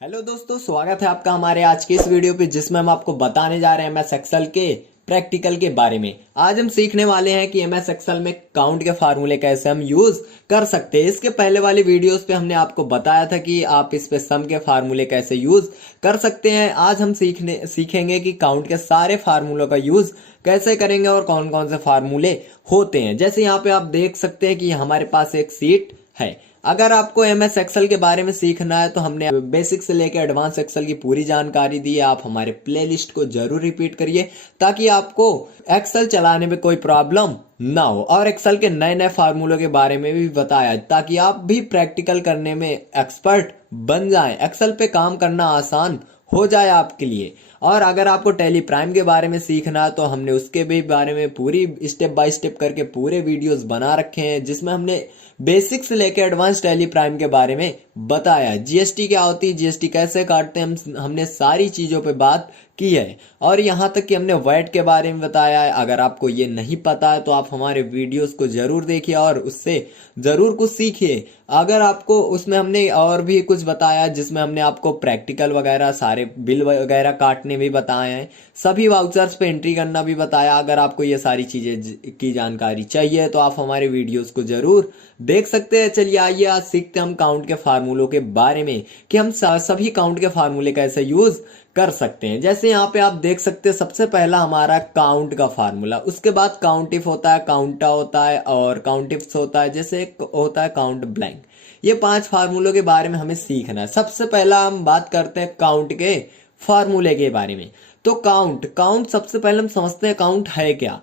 Hello दोस्तों, स्वागत है आपका हमारे आज के इस वीडियो पे जिसमें हम आपको बताने जा रहे हैं एमएस एक्सेल के प्रैक्टिकल के बारे में। आज हम सीखने वाले हैं कि एमएस एक्सेल में काउंट के फार्मूले कैसे हम यूज कर सकते हैं। इसके पहले वाली वीडियोस पे हमने आपको बताया था कि आप इस पे सम के फार्मूले कैसे यूज कर सकते हैं। आज हम सीखेंगे कि काउंट के सारे फार्मूलों का यूज कैसे करेंगे और कौन कौन से फार्मूले होते हैं। जैसे यहाँ पे आप देख सकते हैं कि हमारे पास एक सीट है। अगर आपको एमएस एक्सेल के बारे में सीखना है तो हमने बेसिक से लेकर एडवांस एक्सेल की पूरी जानकारी दी है। आप हमारे प्लेलिस्ट को जरूर रिपीट करिए ताकि आपको एक्सेल चलाने में कोई प्रॉब्लम ना हो, और एक्सेल के नए नए फार्मूलों के बारे में भी बताया ताकि आप भी प्रैक्टिकल करने में एक्सपर्ट बन जाएं, एक्सेल पे काम करना आसान हो जाए आपके लिए। और अगर आपको टैली प्राइम के बारे में सीखना है तो हमने उसके भी बारे में पूरी स्टेप बाय स्टेप करके पूरे वीडियोस बना रखे हैं जिसमें हमने बेसिक से लेकर एडवांस टैली प्राइम के बारे में बताया। जीएसटी क्या होती है, जीएसटी कैसे काटते हैं, हमने सारी चीजों पे बात की है। और यहाँ तक कि हमने वैट के बारे में बताया है। अगर आपको ये नहीं पता है तो आप हमारे वीडियोस को जरूर देखिए और उससे जरूर कुछ सीखिए। अगर आपको उसमें हमने और भी कुछ बताया जिसमें हमने आपको प्रैक्टिकल वगैरह सारे बिल वगैरह काटने भी बताए हैं, सभी वाउचर्स पे एंट्री करना भी बताया। अगर आपको ये सारी चीजें की जानकारी चाहिए तो आप हमारे वीडियोस को जरूर देख सकते हैं। चलिए आइए आज सीखते हैं हम काउंट के फार्मूलों के बारे में कि हम सभी काउंट के फार्मूले कैसे यूज कर सकते हैं। जैसे यहाँ पे आप देख सकते हैं सबसे पहला हमारा काउंट का फार्मूला, उसके बाद काउंट इफ होता है, काउंटा होता है और काउंट इफ्स होता है, जैसे एक होता है काउंट ब्लैंक। ये 5 फार्मूलों के बारे में हमें सीखना है। सबसे पहला हम बात करते हैं काउंट के फार्मूले के बारे में। तो काउंट काउंट सबसे पहले हम समझते हैं काउंट है क्या।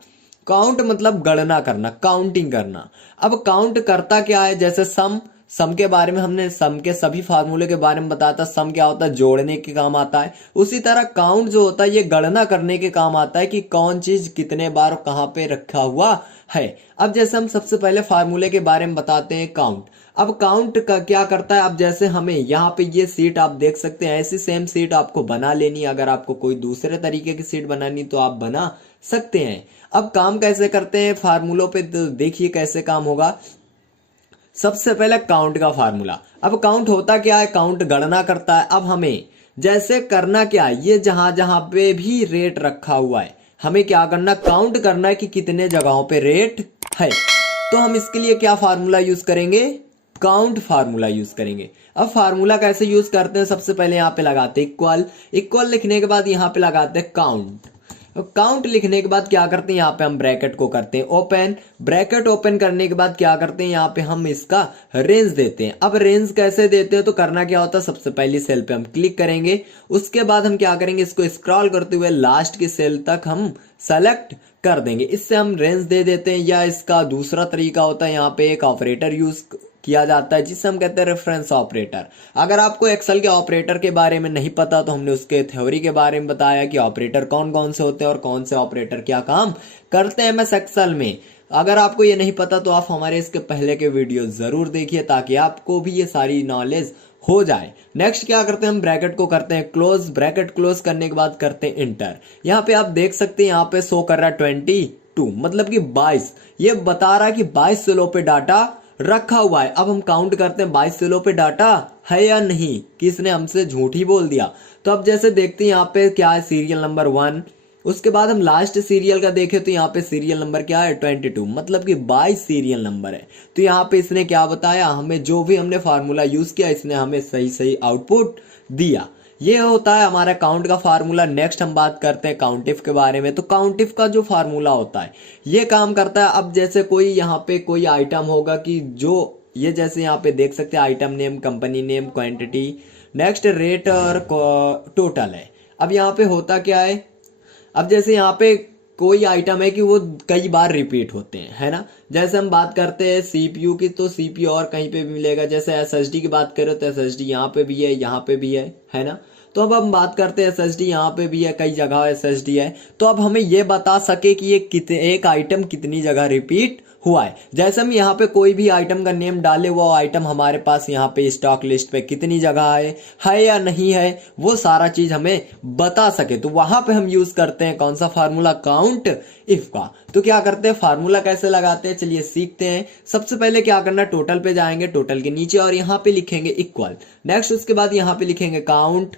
काउंट मतलब गणना करना, काउंटिंग करना। अब काउंट करता क्या है, जैसे सम सम के बारे में हमने सम के सभी फार्मूले के बारे में बताया था। सम क्या होता है, जोड़ने के काम आता है। उसी तरह काउंट जो होता है ये गणना करने के काम आता है कि कौन चीज कितने बार कहाँ पे रखा हुआ है। अब जैसे हम सबसे पहले फार्मूले के बारे में बताते हैं काउंट। अब काउंट का क्या करता है, अब जैसे हमें यहाँ पे ये सीट आप देख सकते हैं, ऐसी सेम सीट आपको बना लेनी। अगर आपको कोई दूसरे तरीके की सीट बनानी तो आप बना सकते हैं। अब काम कैसे करते हैं फार्मूलों पे, तो देखिए कैसे काम होगा। सबसे पहले काउंट का फार्मूला। अब काउंट होता क्या है, काउंट गणना करता है। अब हमें जैसे करना क्या है, ये जहां जहां पे भी रेट रखा हुआ है हमें क्या करना, काउंट करना है कि कितने जगहों पे रेट है। तो हम इसके लिए क्या फार्मूला यूज करेंगे, काउंट फार्मूला यूज करेंगे। अब फार्मूला कैसे यूज करते हैं, सबसे पहले यहाँ पे लगाते इक्वल, इक्वल लिखने के बाद यहाँ पे लगाते हैं काउंट। काउंट लिखने के बाद क्या करते हैं, यहाँ पे हम ब्रैकेट को करते हैं ओपन। ब्रैकेट ओपन करने के बाद क्या करते हैं, यहाँ पे हम इसका रेंज देते हैं। अब रेंज कैसे देते हैं, तो करना क्या होता है, सबसे पहली सेल पे हम क्लिक करेंगे। उसके बाद हम क्या करेंगे, इसको स्क्रॉल करते हुए लास्ट की सेल तक हम सेलेक्ट कर देंगे। इससे हम रेंज दे देते हैं। या इसका दूसरा तरीका होता है, यहाँ पे एक ऑपरेटर यूज किया जाता है जिसे हम कहते हैं रेफरेंस ऑपरेटर। अगर आपको एक्सेल के ऑपरेटर के बारे में नहीं पता तो हमने उसके थ्योरी के बारे में बताया कि ऑपरेटर कौन कौन से होते हैं और कौन से ऑपरेटर क्या काम करते हैं एमएस एक्सेल में। अगर आपको ये नहीं पता तो आप हमारे इसके पहले के वीडियो जरूर देखिए ताकि आपको भी ये सारी नॉलेज हो जाए। नेक्स्ट क्या करते हैं, हम ब्रैकेट को करते हैं क्लोज। ब्रैकेट क्लोज करने के बाद करते हैं इंटर। यहाँ पे आप देख सकते हैं, यहाँ पे शो कर रहा है 22, मतलब कि 22। ये बता रहा है कि 22 सेलों पे डाटा रखा हुआ है। अब हम काउंट करते हैं 22 सेलों पे डाटा है या नहीं, किसने हमसे झूठ ही बोल दिया। तो अब जैसे देखते हैं यहाँ पे क्या है, सीरियल नंबर 1। उसके बाद हम लास्ट सीरियल का देखें तो यहाँ पे सीरियल नंबर क्या है, 22, मतलब कि 22 सीरियल नंबर है। तो यहाँ पे इसने क्या बताया, हमें जो भी हमने फार्मूला यूज किया इसने हमें सही सही आउटपुट दिया। ये होता है हमारा काउंट का फार्मूला। नेक्स्ट हम बात करते हैं काउंटिफ के बारे में। तो काउंटिफ का जो फार्मूला होता है ये काम करता है। अब जैसे कोई यहाँ पे कोई आइटम होगा कि जो ये जैसे यहाँ पे देख सकते हैं item name, company name, quantity, next rate और टोटल है। अब यहाँ पे होता क्या है, अब जैसे यहाँ पे कोई आइटम है कि वो कई बार रिपीट होते हैं, है ना। जैसे हम बात करते हैं सीपीयू की, तो सीपीयू और कहीं पे भी मिलेगा। जैसे एसएसडी की बात करें तो एसएसडी यहाँ पे भी है, यहाँ पे भी है ना। तो अब हम बात करते हैं एसएसडी यहाँ पे भी है, कई जगह एसएसडी है। तो अब हमें ये बता सके कि ये एक आइटम कितनी जगह रिपीट हुआ है। जैसे हम यहाँ पे कोई भी आइटम का नेम डाले, वो आइटम हमारे पास यहाँ पे स्टॉक लिस्ट पे कितनी जगह है या नहीं है, वो सारा चीज हमें बता सके, तो वहां पे हम यूज करते हैं कौन सा फार्मूला, काउंट इफ का। तो क्या करते हैं, फार्मूला कैसे लगाते हैं, चलिए सीखते हैं। सबसे पहले क्या करना, टोटल पे जाएंगे, टोटल के नीचे और यहाँ पे लिखेंगे इक्वल। नेक्स्ट उसके बाद यहाँ पे लिखेंगे काउंट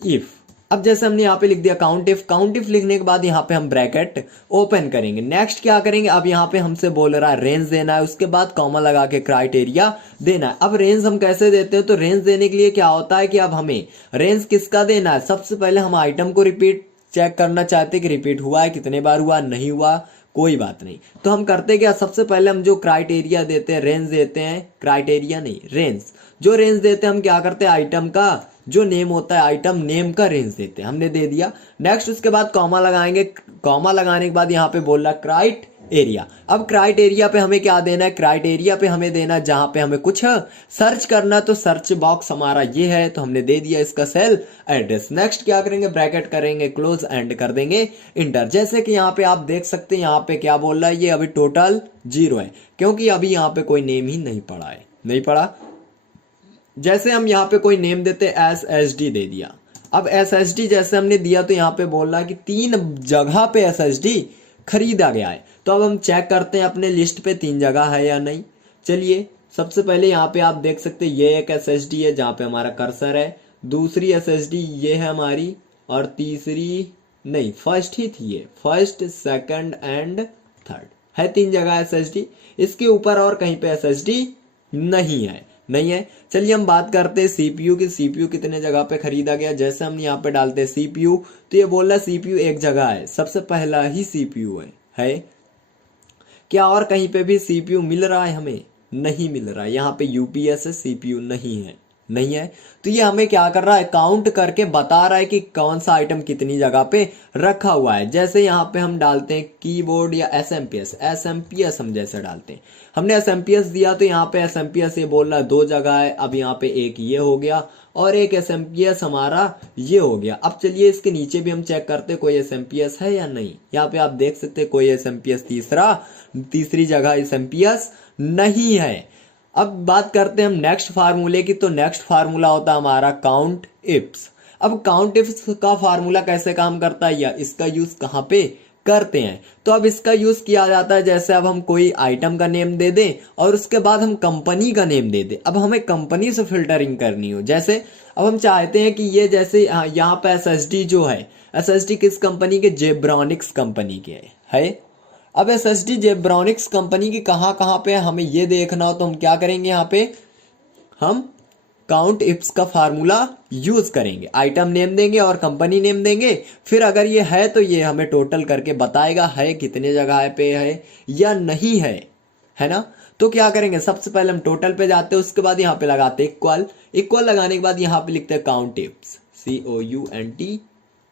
इफ। अब जैसे हमने यहाँ पे लिख दिया काउंट इफ, काउंट इफ लिखने के बाद यहाँ पे हम ब्रैकेट ओपन करेंगे। नेक्स्ट क्या करेंगे, अब यहाँ पे हमसे बोल रहा है रेंज देना है, उसके बाद कॉमा लगा के क्राइटेरिया देना है। अब रेंज हम कैसे देते हैं, तो रेंज देने के लिए क्या होता है कि अब हमें रेंज किसका देना है, सबसे पहले हम आइटम को रिपीट चेक करना चाहते हैं कि रिपीट हुआ है, कितने बार हुआ, नहीं हुआ, कोई बात नहीं। तो हम करते क्या, सबसे पहले हम जो क्राइटेरिया देते हैं, रेंज देते हैं, क्राइटेरिया नहीं रेंज, जो रेंज देते हैं हम क्या करते हैं, आइटम का जो नेम होता है, आइटम नेम का रेंज देते हैं, हमने दे दिया। नेक्स्ट उसके बाद कॉमा लगाएंगे, कॉमा लगाने के बाद यहाँ पे बोल रहा क्राइट एरिया। अब क्राइटेरिया पे हमें क्या देना है, क्राइटेरिया पे हमें देना जहां पे हमें कुछ सर्च करना, तो सर्च बॉक्स हमारा ये है, तो हमने दे दिया इसका सेल एड्रेस। नेक्स्ट क्या करेंगे, ब्रैकेट करेंगे क्लोज एंड कर देंगे इंटर। जैसे कि यहाँ पे आप देख सकते हैं, यहाँ पे क्या बोल रहा है, ये अभी टोटल 0 है, क्योंकि अभी यहाँ पे कोई नेम ही नहीं पड़ा है, नहीं पड़ा। जैसे हम यहाँ पे कोई नेम देते SSD दे दिया। अब SSD जैसे हमने दिया तो यहाँ पे बोल रहा है कि 3 जगह पे SSD खरीदा गया है। तो अब हम चेक करते हैं अपने लिस्ट पे 3 जगह है या नहीं। चलिए सबसे पहले यहाँ पे आप देख सकते हैं, ये एक SSD है जहाँ पे हमारा कर्सर है, दूसरी SSD ये है हमारी, और तीसरी नहीं, फर्स्ट ही थी ये, फर्स्ट सेकंड एंड थर्ड है, 3 जगह SSD। इसके ऊपर और कहीं पे SSD नहीं है। चलिए हम बात करते हैं CPU की, CPU कितने जगह पे खरीदा गया। जैसे हम यहाँ पे डालते हैं CPU, तो ये बोल रहा है CPU एक जगह है, सबसे पहला ही CPU है। क्या और कहीं पे भी CPU मिल रहा है, हमें नहीं मिल रहा है। यहाँ पे UPS है, CPU नहीं है। तो ये हमें क्या कर रहा है, काउंट करके बता रहा है कि कौन सा आइटम कितनी जगह पे रखा हुआ है। जैसे यहाँ पे हम डालते हैं कीबोर्ड या SMPS हम जैसे डालते हैं, हमने SMPS दिया तो यहाँ पे SMPS ये बोल रहा है 2 जगह है। अब यहाँ पे एक ये हो गया और एक SMPS हमारा ये हो गया। अब चलिए इसके नीचे भी हम चेक करते हैं कोई SMPS है या नहीं। यहाँ पे आप देख सकते हैं कोई SMPS, तीसरी जगह SMPS नहीं है। अब बात करते हैं हम नेक्स्ट फार्मूले की, तो नेक्स्ट फार्मूला होता है हमारा काउंट इफ्स। अब काउंट इफ्स का फार्मूला कैसे काम करता है या इसका यूज कहाँ पे करते हैं, तो अब इसका यूज किया जाता है जैसे अब हम कोई आइटम का नेम दे दें और उसके बाद हम कंपनी का नेम दे दें। अब हमें कंपनी से फिल्टरिंग करनी हो, जैसे अब हम चाहते हैं कि ये जैसे यहाँ पे SSD जो है, SSD किस कंपनी के, जेब्रॉनिक्स कंपनी के है। अब SSD जेब्रॉनिक्स कंपनी की कहाँ पे हमें ये देखना हो, तो हम क्या करेंगे, यहाँ पे हम काउंट इफ्स का फार्मूला यूज करेंगे, आइटम नेम देंगे और कंपनी नेम देंगे। फिर अगर ये है तो ये हमें टोटल करके बताएगा है कितने जगह पे है या नहीं है ना। तो क्या करेंगे, सबसे पहले हम टोटल पे जाते हैं, उसके बाद यहाँ पे लगाते हैं इक्वल लगाने के बाद यहाँ पे लिखते हैं count ifs,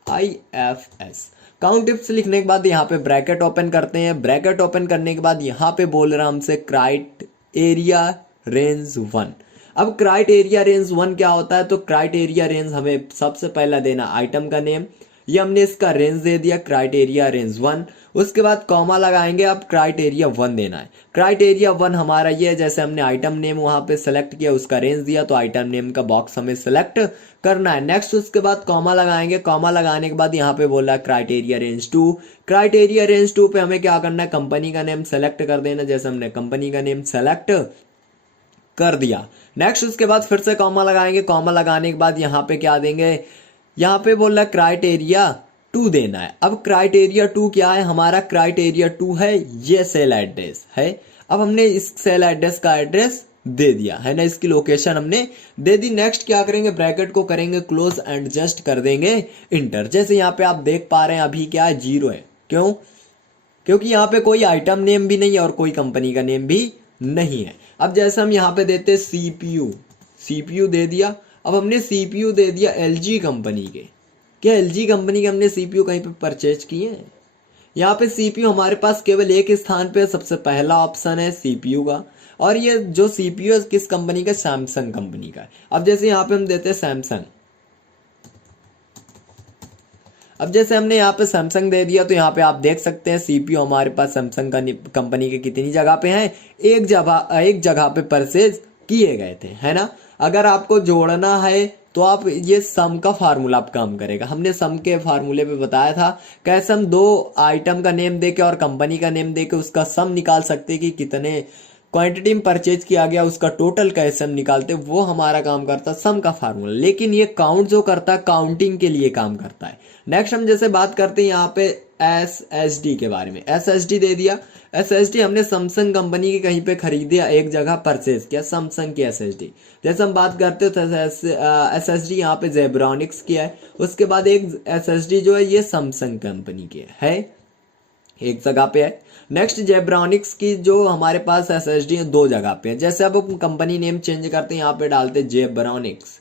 COUNTIFS। Count ifs लिखने के बाद यहाँ पे ब्रैकेट ओपन करते हैं। ब्रैकेट ओपन करने के बाद यहाँ पे बोल रहा हमसे क्राइट एरिया रेंज 1। अब क्राइट एरिया रेंज 1 क्या होता है, तो क्राइट एरिया रेंज हमें सबसे पहला देना आइटम का नेम, ये हमने इसका रेंज दे दिया क्राइट एरिया रेंज 1। उसके बाद कॉमा लगाएंगे, अब क्राइट एरिया 1 देना है। क्राइट एरिया 1 हमारा ये है, जैसे हमने आइटम नेम वहां पे सेलेक्ट किया, उसका रेंज दिया, तो आइटम नेम का बॉक्स हमें सेलेक्ट करना है। नेक्स्ट उसके बाद कॉमा लगाएंगे, कॉमा लगाने के बाद यहाँ पे बोला है क्राइटेरिया रेंज 2। क्राइटेरिया रेंज 2 पे हमें क्या करना है, कंपनी का नेम सेलेक्ट कर देना, जैसे हमने कंपनी का नेम सेलेक्ट कर दिया। नेक्स्ट उसके बाद फिर से कॉमा लगाएंगे, कॉमा लगाने के बाद यहाँ पे क्या देंगे, यहाँ पे बोल रहा है क्राइटेरिया 2 देना है। अब क्राइटेरिया 2 क्या है, हमारा क्राइटेरिया 2 है ये सेल एड्रेस है। अब हमने इस सेल एड्रेस का एड्रेस दे दिया है ना, इसकी लोकेशन हमने दे दी। नेक्स्ट क्या करेंगे, ब्रैकेट को करेंगे क्लोज एंड जस्ट कर देंगे इंटर। जैसे यहाँ पे आप देख पा रहे हैं अभी क्या है, 0 है। क्यों, क्योंकि यहाँ पे कोई आइटम नेम भी नहीं है और कोई कंपनी का नेम भी नहीं है। अब जैसे हम यहाँ पे देते CPU दे दिया। अब हमने CPU दे दिया LG कंपनी के। क्या LG कंपनी के हमने CPU कहीं पे परचेज किए हैं? यहाँ पे CPU हमारे पास केवल एक स्थान पे, सबसे पहला ऑप्शन है CPU का, और ये जो CPU है किस कंपनी का, सैमसंग कंपनी का है। अब जैसे यहाँ पे हम देते हैं सैमसंग। अब जैसे हमने यहाँ पे सैमसंग दे दिया तो यहाँ पे आप देख सकते हैं सीपीयू हमारे पास सैमसंग कंपनी के कितनी जगह पे हैं, एक जगह पे परचेज किए गए थे, है ना। अगर आपको जोड़ना है तो आप ये सम का फार्मूला आप काम करेगा। हमने सम के फार्मूले पे बताया था कैसे हम दो आइटम का नेम देके और कंपनी का नेम देके उसका सम निकाल सकते कि कितने क्वांटिटी में परचेज किया गया, उसका टोटल कैसे हम निकालते, वो हमारा काम करता है सम का फार्मूला। लेकिन ये काउंट जो करता है काउंटिंग के लिए काम करता है। नेक्स्ट हम जैसे बात करते हैं यहाँ पे SSD के बारे में। SSD दे दिया, SSD हमने सैमसंग कंपनी की कहीं पे खरीदी, एक जगह परचेज किया सैमसंग की SSD। जैसे हम बात करते हो SSD यहाँ पे जेब्रॉनिक्स की है, उसके बाद एक SSD जो है ये सैमसंग कंपनी की है, एक जगह पे है। नेक्स्ट जेब्रॉनिक्स की जो हमारे पास SSD है दो जगह पे है। जैसे अब हम कंपनी नेम चेंज करते हैं, यहाँ पे डालते जेब्रॉनिक्स।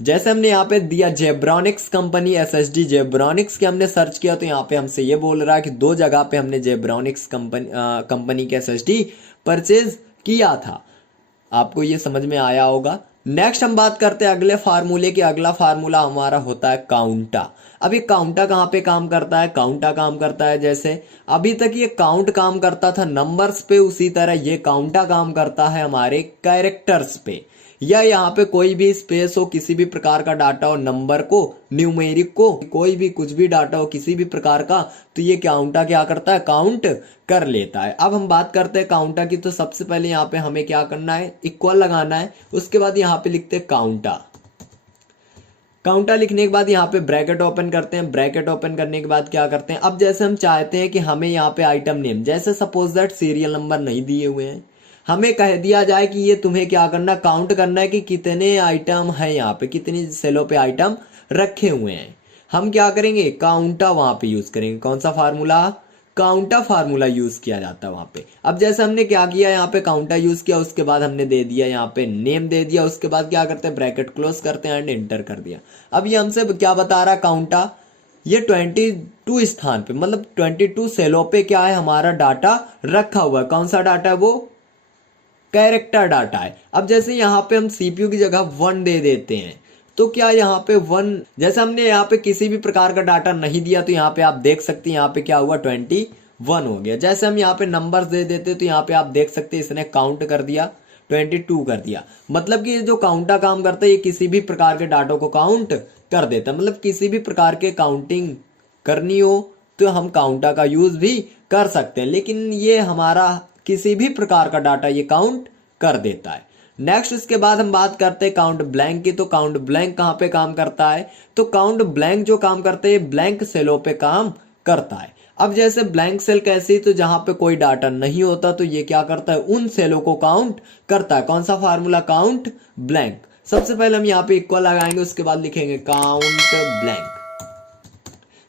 जैसे हमने यहाँ पे दिया जेब्रॉनिक्स कंपनी SSD जेब्रॉनिक्स के हमने सर्च किया तो यहाँ पे हमसे ये बोल रहा है कि दो जगह पे हमने जेब्रॉनिक्स कंपनी के SSD परचेज किया था। आपको ये समझ में आया होगा। नेक्स्ट हम बात करते हैं अगले फार्मूले की। अगला फार्मूला हमारा होता है काउंटा। अब ये काउंटा कहाँ पे काम करता है? काउंटा काम करता है जैसे अभी तक ये काउंट काम करता था नंबर्स पे, उसी तरह ये काउंटा काम करता है हमारे कैरेक्टर्स पे, या यहाँ पे कोई भी स्पेस हो, किसी भी प्रकार का डाटा हो, नंबर को, न्यूमेरिक को, कोई भी कुछ भी डाटा हो किसी भी प्रकार का, तो ये काउंटा क्या करता है? काउंट कर लेता है। अब हम बात करते हैं काउंटा की, तो सबसे पहले यहाँ पे हमें क्या करना है? इक्वल लगाना है। उसके बाद यहाँ पे लिखते हैं काउंटा। काउंटा लिखने के बाद यहाँ पे ब्रैकेट ओपन करते हैं। ब्रैकेट ओपन करने के बाद क्या करते हैं? अब जैसे हम चाहते हैं कि हमें यहाँ पे आइटम नेम, जैसे सपोज दैट सीरियल नंबर नहीं दिए हुए हैं, हमें कह दिया जाए कि ये तुम्हें क्या करना, काउंट करना है कि कितने आइटम है, यहाँ पे कितनी सेलों पे आइटम रखे हुए हैं। हम क्या करेंगे? काउंटा वहां पे यूज करेंगे। कौन सा फार्मूला? काउंटा फार्मूला यूज किया जाता है वहां पे। अब जैसे हमने क्या किया, यहाँ पे काउंटा यूज किया, उसके बाद हमने दे दिया यहाँ पे नेम दे दिया, उसके बाद क्या करते हैं? ब्रैकेट क्लोज करते हैं एंड एंटर कर दिया। अब ये हमसे क्या बता रहा है? काउंटा ये 22 स्थान पे, मतलब 22 सेलों पे क्या है? हमारा डाटा रखा हुआ है। कौन सा डाटा है? वो कैरेक्टर डाटा है। अब जैसे यहाँ पे हम सीपीयू की जगह 1 दे देते हैं तो क्या यहाँ पे 1, जैसे हमने यहाँ पे किसी भी प्रकार का डाटा नहीं दिया तो यहाँ पे आप देख सकते हैं यहाँ पे क्या हुआ? 21 हो गया। जैसे हम यहाँ पे नंबर्स दे देते तो यहाँ पे आप देख सकते हैं इसने काउंट कर दिया, 22 कर दिया। मतलब कि ये जो काउंटा काम करता है ये किसी भी प्रकार के डाटा को काउंट कर देता है। मतलब किसी भी प्रकार के काउंटिंग करनी हो तो हम काउंटा का यूज भी कर सकते हैं, लेकिन ये हमारा किसी भी प्रकार का डाटा ये काउंट कर देता है। नेक्स्ट इसके बाद हम बात करते हैं काउंट ब्लैंक की। तो काउंट ब्लैंक कहाँ पे काम करता है? तो काउंट ब्लैंक जो काम करते हैं ब्लैंक सेलों पे काम करता है। अब जैसे ब्लैंक सेल कैसी? तो जहां पे कोई डाटा नहीं होता तो ये क्या करता है? उन सेलों को काउंट करता है। कौन सा फार्मूला? Count blank. सबसे पहले हम यहाँ पे इक्वल लगाएंगे, उसके बाद लिखेंगे काउंट ब्लैंक।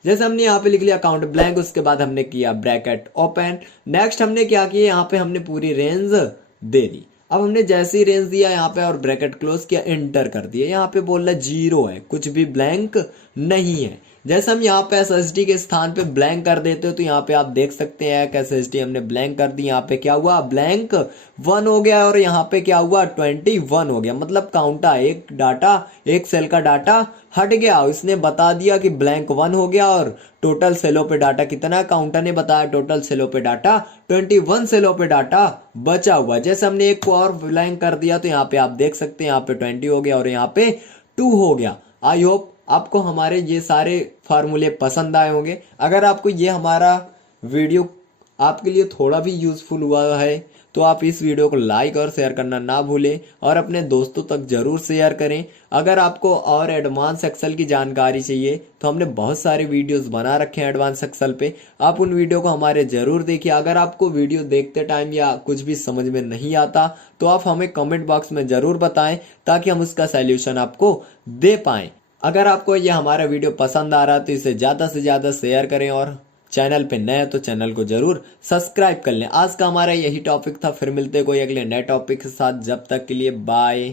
जैसे हमने यहाँ पे लिख लिया काउंट ब्लैंक, उसके बाद हमने किया ब्रैकेट ओपन। नेक्स्ट हमने क्या किया? यहाँ पे हमने पूरी रेंज दे दी। अब हमने जैसे ही रेंज दिया यहाँ पे और ब्रैकेट क्लोज किया, एंटर कर दिया। यहाँ पे बोल रहा है 0 है, कुछ भी ब्लैंक नहीं है। जैसे हम यहाँ पे SSD के स्थान पे ब्लैंक कर देते हो तो यहाँ पे आप देख सकते हैं कि SSD हमने ब्लैंक कर दी। यहाँ पे क्या हुआ? ब्लैंक 1 हो गया और यहाँ पे क्या हुआ? 21 हो गया। मतलब काउंटा एक डाटा, एक सेल का डाटा हट गया। इसने बता दिया कि ब्लैंक 1 हो गया और टोटल सेलों पे डाटा कितना? काउंटर ने बताया टोटल सेलों पे डाटा 21 सेलों पे डाटा बचा हुआ। जैसे हमने एक को और ब्लैंक कर दिया तो यहाँ पे आप देख सकते हैं यहाँ पे 20 हो गया और यहाँ पे 2 हो गया। आई होप आपको हमारे ये सारे फार्मूले पसंद आए होंगे। अगर आपको ये हमारा वीडियो आपके लिए थोड़ा भी यूजफुल हुआ है तो आप इस वीडियो को लाइक और शेयर करना ना भूलें और अपने दोस्तों तक जरूर शेयर करें। अगर आपको और एडवांस एक्सेल की जानकारी चाहिए तो हमने बहुत सारे वीडियोस बना रखे हैं एडवांस एक्सेल पे, आप उन वीडियो को हमारे जरूर देखिए। अगर आपको वीडियो देखते टाइम या कुछ भी समझ में नहीं आता तो आप हमें कमेंट बॉक्स में जरूर बताएं ताकि हम उसका सॉल्यूशन आपको दे पाएं। अगर आपको यह हमारा वीडियो पसंद आ रहा है तो इसे ज़्यादा से ज़्यादा शेयर करें और चैनल पे नए तो चैनल को जरूर सब्सक्राइब कर लें। आज का हमारा यही टॉपिक था, फिर मिलते कोई अगले नए टॉपिक के साथ। जब तक के लिए बाय।